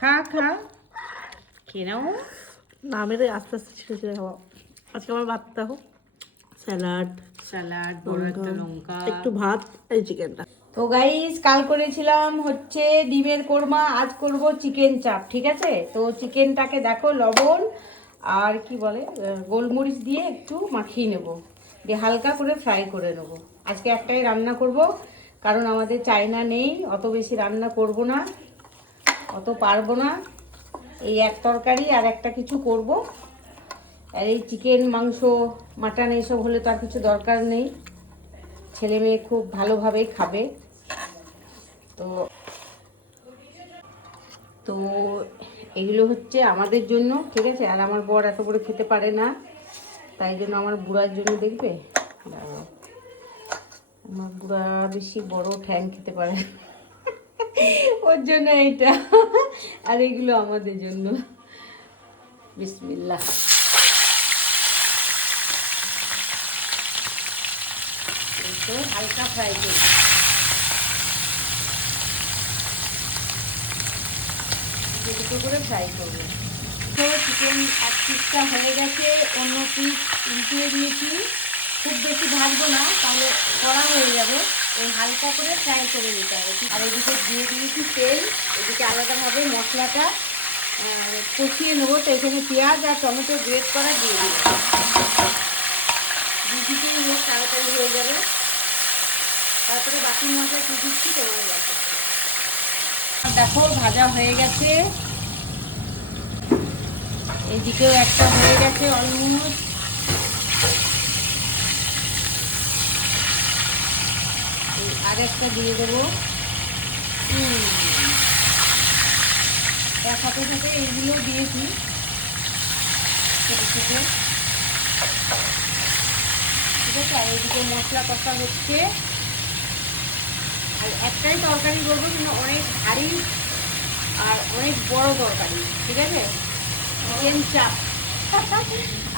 খা খা। খেয়ে নাও না মেরে আস্তে আস্তে ছিঁড়ে ছিঁড়ে খাওয়া আজকে আমার ভাত দেখো। স্যালাড। স্যালাড বড় একটা লঙ্কা। একটু ভাত এই চিকেনটা। তো গাইস কাল করেছিলাম হচ্ছে ডিমের কোরমা আজ করব চিকেন চাপ ঠিক আছে? তো চিকেনটাকে দেখো লবণ আর কি বলে গোলমরিচ দিয়ে একটু মাখিয়ে নেব। দিয়ে হালকা করে ফ্রাই করে নেব। আজকে একটাই রান্না করব কারণ আমাদের চায়না নেই অত বেশি রান্না করব না। অত পারব না। এই এক তরকারি আর একটা কিছু করব। আর এই চিকেন মাংস মাটন এইসব হলে তো আর কিছু দরকার নেই। ছেলে মেয়ে খুব ভালোভাবেই খাবে। তো তো এগুলো হচ্ছে আমাদের জন্য, ঠিক আছে? আর আমার বর এত করে খেতে পারে না। তাই জন্য আমার বুড়ার জন্য দেখবে? আমার বুড়া বেশি বড় ঠ্যাং খেতে পারে। ওর জন্য এইটা আর এগুলো আমাদের জন্য। বিসমিল্লাহ। তো হালকা ফ্রাই করি। দুটো করে ফ্রাই করব। চিকেন এক পিসটা হয়ে গেছে, অন্য পিস উল্টিয়ে দিয়েছি। খুব বেশি ভাজবো না, তাহলে কড়া হয়ে যাবে। এই হালকা করে ফ্রাই করে নিতে হবে। আর এদিকে দিয়ে দিয়েছি তেল, এদিকে আলাদাভাবে মশলাটা। কষিয়ে নেব তো এখানে পেঁয়াজ আর টমেটো গ্রেট করা দিয়ে দিই দুদিকেই হোক তাড়াতাড়ি হয়ে যাবে। তারপরে বাকি মশলা কি দিচ্ছি তোমার দেখো দেখো, ভাজা হয়ে গেছে। এইদিকেও একটা হয়ে গেছে অলমোস্ট আর একটা দিয়ে দেবো। তার সাথে সাথে এইগুলো দিয়েছি। ছোটো ছোটো। ঠিক আছে, আর এইদিকে মশলা কষা হচ্ছে। আর একটাই তরকারি করব, কিন্তু অনেক ভারী আর অনেক বড় তরকারি, ঠিক আছে? চিকেন চাপ।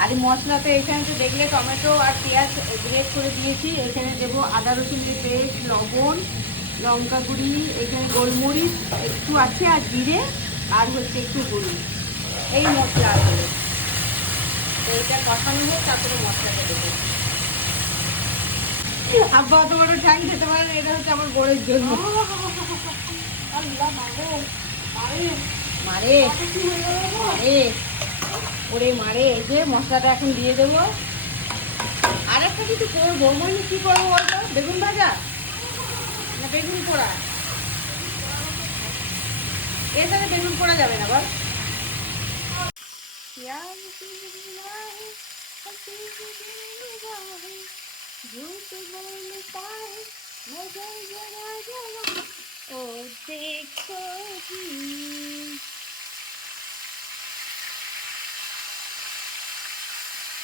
আর এই মশলাতে এখানে তো দেখলে টমেটো আর পেঁয়াজ গ্রেট করে দিয়েছি। এখানে দেবো আদা রসুনের পেস্ট লবণ লঙ্কা গুঁড়ি এখানে গোলমরিচ একটু আছে আর জিরে আর হচ্ছে একটু গুঁড়ি। এই মশলা আছে। তো এটা কষানো হোক তারপরে মশলাটা দেবো। আব্বা অত বড় ঠ্যাং খেতে পারে না, এটা হচ্ছে আমার বড়ের জন্য। মারে মারে। ওরে মারে, এই যে মশলাটা এখন দিয়ে দেবো। আর একটা কিছু করব মানে কী করব বলতো? বেগুন ভাজা না বেগুন পোড়া? এর সাথে বেগুন পোড়া যাবে না বল। ও দেখো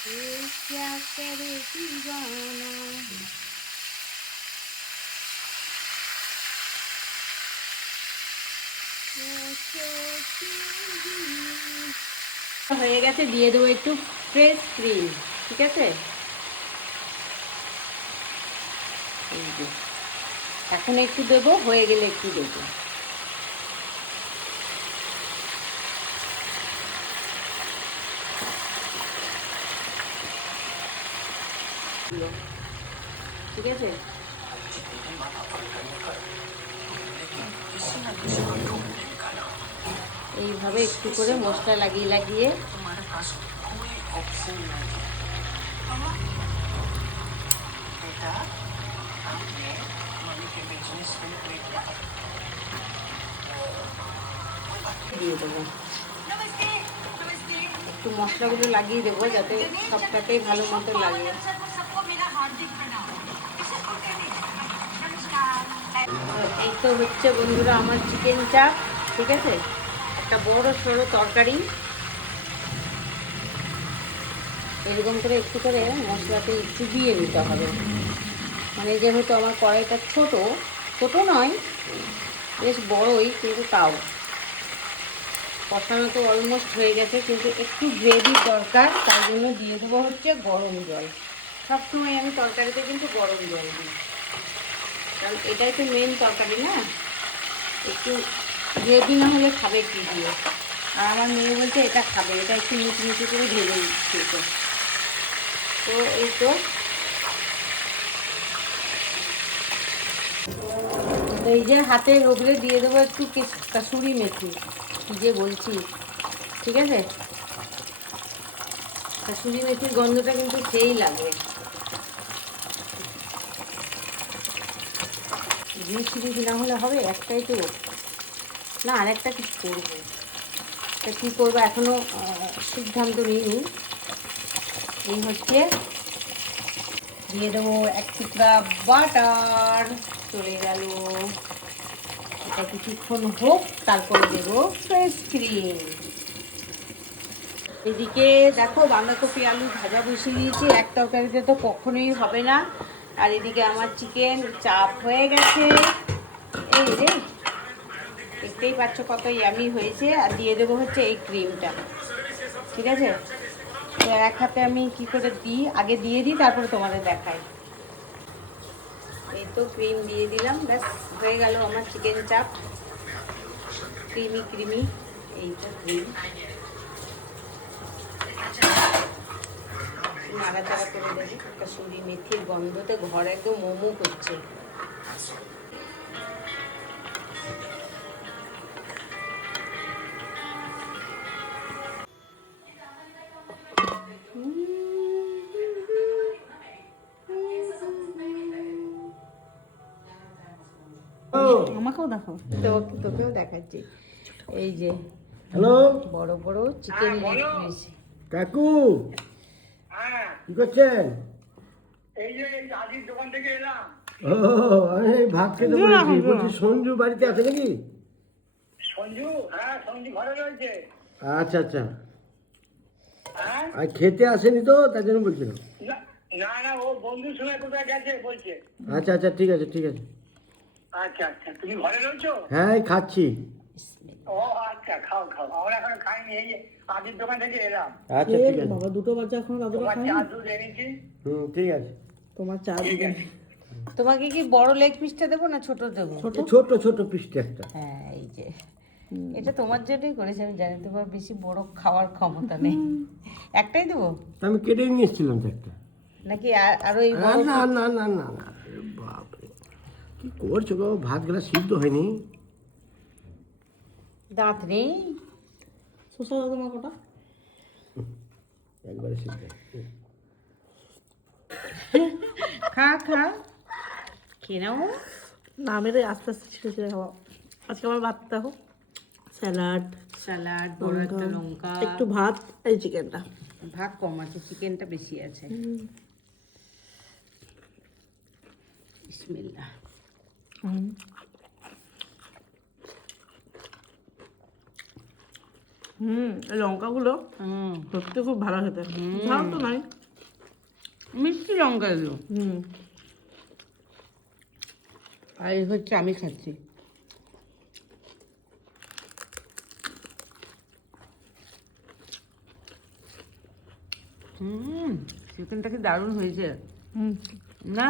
ये क्या करे दीवाना হয়ে গেছে দিয়ে দেবো একটু ফ্রেশ ক্রিম ঠিক আছে এই যে। এখন একটু দেবো হয়ে গেলে একটু দেবো ঠিক আছে? এইভাবে একটু করে মশলা লাগিয়ে লাগিয়ে। দিয়ে দেবো। একটু মশলাগুলো লাগিয়ে দেবো যাতে সবটাতেই ভালো মতো লাগে। এই তো হচ্ছে বন্ধুরা আমার চিকেন চাপ ঠিক আছে? একটা বড় সড়ো তরকারি। এরকম করে একটু করে মশলাতে চুবিয়ে নিতে হবে। মানে যেহেতু আমার কড়াইটা ছোট ছোট নয়, বেশ বড়ই, কিন্তু তাও। কষানো তো অলমোস্ট হয়ে গেছে, কিন্তু একটু গ্রেভির দরকার তার জন্য দিয়ে দেবো হচ্ছে গরম জল। সবসময় আমি তরকারিতে কিন্তু গরম জল দিই। কারণ এটাই তো মেন তরকারি না? একটু গ্রেভি না হলে খাবে কি দিয়ে? আর আমার মেয়ে বলছে, এটা খাবে, এটা একটু মিটি মিটি করে ভেজে দিচ্ছি তো। এই তো। এই যে হাতের ওপরে দিয়ে দেবো একটু কাসুরি মেথি যে বলছি, ঠিক আছে? কাসুরি মেথির গন্ধটা কিন্তু সেই লাগে। দুই সিরিজ না হলে হবে, একটাই তো না আর একটা কিছু করব। তা কী করব? এখনও সিদ্ধান্ত নিইনি। এই হচ্ছে দিয়ে দেবো এক টুকরা বাটার। চলে গেল। এটা কিছুক্ষণ হোক, তারপরে দেবো ফ্রেশ ক্রিম এদিকে দেখো বাঁধাকপি আলু ভাজা বসিয়ে দিয়েছি, এক তরকারিতে তো কখনোই হবে না। আর এদিকে আমার চিকেন চাপ হয়ে গেছে। এই রে, দেখতেই পাচ্ছ কত ইয়ামি হয়েছে। আর দিয়ে দেবো হচ্ছে এই ক্রিমটা ঠিক আছে? তো এক হাতে আমি কি করে দিই? আগে দিয়ে দিই, তারপরে তোমাদের দেখাই। এই তো ক্রিম দিয়ে দিলাম। ব্যাস, হয়ে গেল আমার চিকেন চাপ ক্রিমি ক্রিমি এই তো ক্রিম নাড়াচাড়া করে দেবে কাসুরি মেথির গন্ধতে ঘর একদম মোমো করছে আমাকেও দেখাও তো তোকেও দেখাচ্ছি। এই যে হ্যালো বড় বড় চিকেন লেগ কাকু? হ্যাঁ কি করছেন? এই যে দোকান থেকে এলাম। ও আমি ভাত খেতে বলেছি। বলছি সঞ্জু বাড়িতে আছে নাকি? সঞ্জু? হ্যাঁ সঞ্জু ঘরে রয়েছে। আচ্ছা আচ্ছা। হ্যাঁ? আর খেতে আসেনি তো তার জন্য বলছিলাম। না- না ও বন্ধুর সঙ্গে কোথায় গেছে বলছে। আচ্ছা আচ্ছা ঠিক আছে ঠিক আছে। আচ্ছা আচ্ছা তুমি ঘরে রয়েছো? হ্যাঁ এই খাচ্ছি। ও আচ্ছা খাও খাও। আমরা এখন খাইনি এই দোকান থেকে এলাম। আচ্ছা ঠিক আছে। বাবা দুটো বাচ্চা এখন দাদুরা তোমার চা দুধ এনেছি। হুম ঠিক আছে। তোমার চা তোমাকে কি বড় লেগ পিসটা দেবো না ছোট দেবো? এই ছোট ছোট পিসটা একটা। হ্যাঁ এই যে। এটা তোমার জন্যই করেছি আমি জানি তোমার বেশি বড় খাওয়ার ক্ষমতা নেই। একটাই দেবো? আমি কেটে নিয়ে এসেছিলাম তো একটা। নাকি আর- এই না না না না না বাপরে। কি করছ গো? ভাতগুলো সিদ্ধ হয়নি? দাঁত নেই দাও তোমার কটা একবারে সিদ্ধ। খা খা। খেয়ে নাও। না মেরে আস্তে আস্তে ছিঁড়ে ছিঁড়ে খাওয়া আজকে আমার ভাত দেখো স্যালাড। স্যালাড বড় একটা লঙ্কা। একটু ভাত এই চিকেনটা। ভাগ কম আছে চিকেনটা বেশি আছে। বিসমিল্লাহ। হুম। এই লঙ্কাগুলো হুম। সত্যি খুব ভালো খেতে। ঝাল তো নাই। মিষ্টি লঙ্কা এগুলো হুম। আর এই হচ্ছে আমি খাচ্ছি। হুম চিকেনটা কি দারুণ হয়েছে। হুম। না?